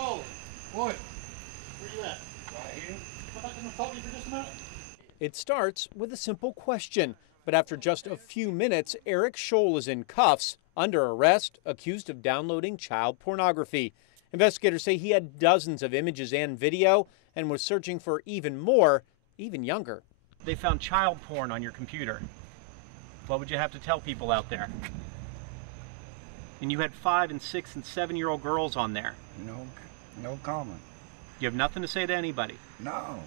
Soul. What? Where you at? Right here. Come back and talk to you for just a minute. It starts with a simple question, but after just a few minutes, Eric Scholl is in cuffs, under arrest, accused of downloading child pornography. Investigators say he had dozens of images and video and was searching for even more, even younger. They found child porn on your computer. What would you have to tell people out there? And you had 5 and 6 and 7-year-old girls on there. No comment. You have nothing to say to anybody. No.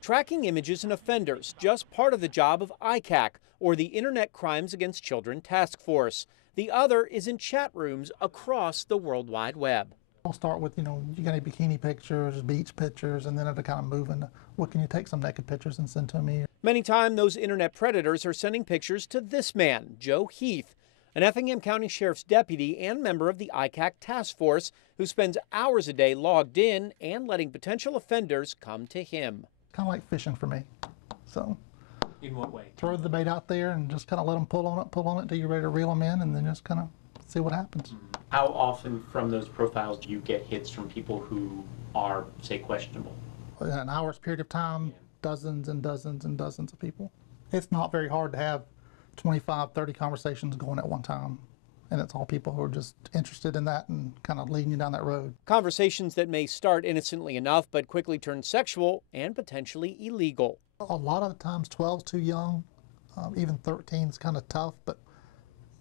Tracking images and offenders, just part of the job of ICAC, or the Internet Crimes Against Children Task Force. The other is in chat rooms across the World Wide Web. I'll start with, you got any bikini pictures, beach pictures, and then it'll kind of move into, what can you take some naked pictures and send to me? Many times, those internet predators are sending pictures to this man, Joe Heath, an Effingham County Sheriff's deputy and member of the ICAC task force who spends hours a day logged in and letting potential offenders come to him. Kind of like fishing for me. So, in what way? Throw the bait out there and just kind of let them pull on it until you're ready to reel them in, and then just kind of see what happens. How often from those profiles do you get hits from people who are, say, questionable? In an hour's period of time, dozens and dozens and dozens of people. It's not very hard to have 25, 30 conversations going at one time. And it's all people who are just interested in that and kind of leading you down that road. Conversations that may start innocently enough but quickly turn sexual and potentially illegal. A lot of the times 12's too young, even 13's kind of tough, but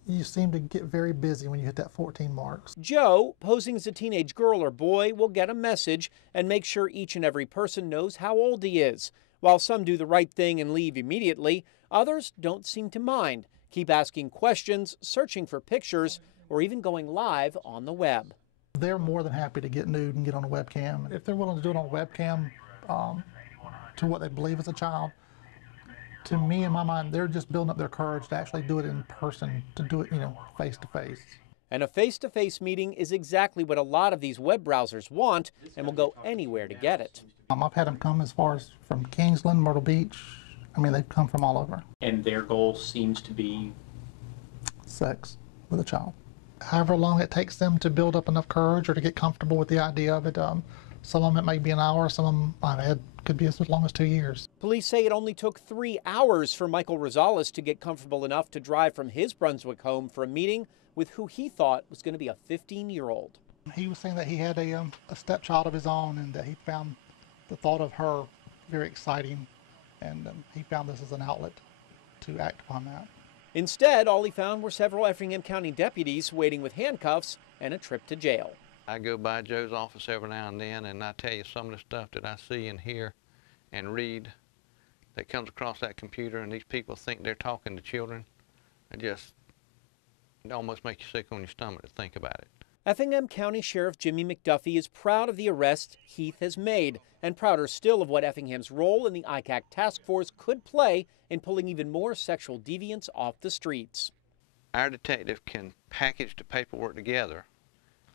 you seem to get very busy when you hit that 14 marks. Joe, posing as a teenage girl or boy, will get a message and make sure each and every person knows how old he is. While some do the right thing and leave immediately, others don't seem to mind. Keep asking questions, searching for pictures, or even going live on the web. They're more than happy to get nude and get on a webcam. If they're willing to do it on a webcam to what they believe is a child, to me, in my mind, they're just building up their courage to actually do it in person, to do it, face to face. And a face-to-face meeting is exactly what a lot of these web browsers want and will go anywhere to get it. I've had them come as far as from Kingsland, Myrtle Beach. I mean, they've come from all over. And their goal seems to be? Sex with a child. However long it takes them to build up enough courage or to get comfortable with the idea of it, some of them it may be an hour, some of them I've had could be as long as 2 years. Police say it only took 3 hours for Michael Rosales to get comfortable enough to drive from his Brunswick home for a meeting with who he thought was going to be a 15-year-old. He was saying that he had a stepchild of his own and that he found the thought of her very exciting, and he found this as an outlet to act upon that. Instead, all he found were several Effingham County deputies waiting with handcuffs and a trip to jail. I go by Joe's office every now and then, and I tell you some of the stuff that I see and hear and read that comes across that computer, and these people think they're talking to children. It almost makes you sick on your stomach to think about it. Effingham County Sheriff Jimmy McDuffie is proud of the arrests Heath has made, and prouder still of what Effingham's role in the ICAC task force could play in pulling even more sexual deviants off the streets. Our detective can package the paperwork together,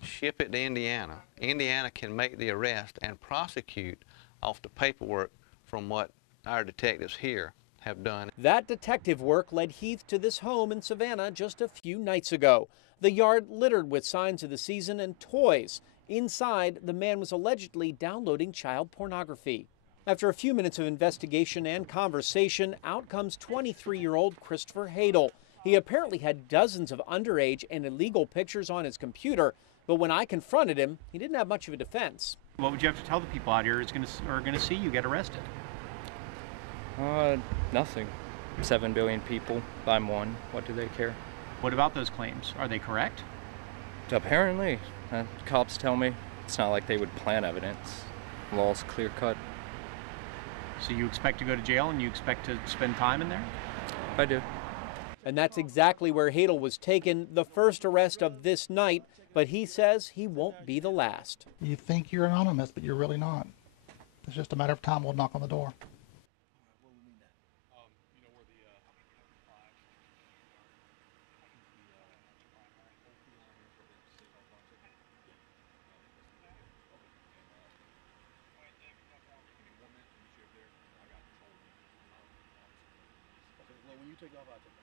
ship it to Indiana. Indiana can make the arrest and prosecute off the paperwork from what our detectives here have done. That detective work led Heath to this home in Savannah just a few nights ago. The yard littered with signs of the season and toys. Inside, the man was allegedly downloading child pornography. After a few minutes of investigation and conversation, out comes 23-year-old Christopher Hadel. He apparently had dozens of underage and illegal pictures on his computer, but when I confronted him, he didn't have much of a defense. What would you have to tell the people out here who are going to see you get arrested? Nothing. 7 billion people. I'm one. What do they care? What about those claims? Are they correct? Apparently. Cops tell me it's not like they would plant evidence. Law's clear cut. So you expect to go to jail and you expect to spend time in there? I do. And that's exactly where Hadel was taken, the first arrest of this night, but he says he won't be the last. You think you're anonymous, but you're really not. It's just a matter of time we'll knock on the door. Well, when you take off, I take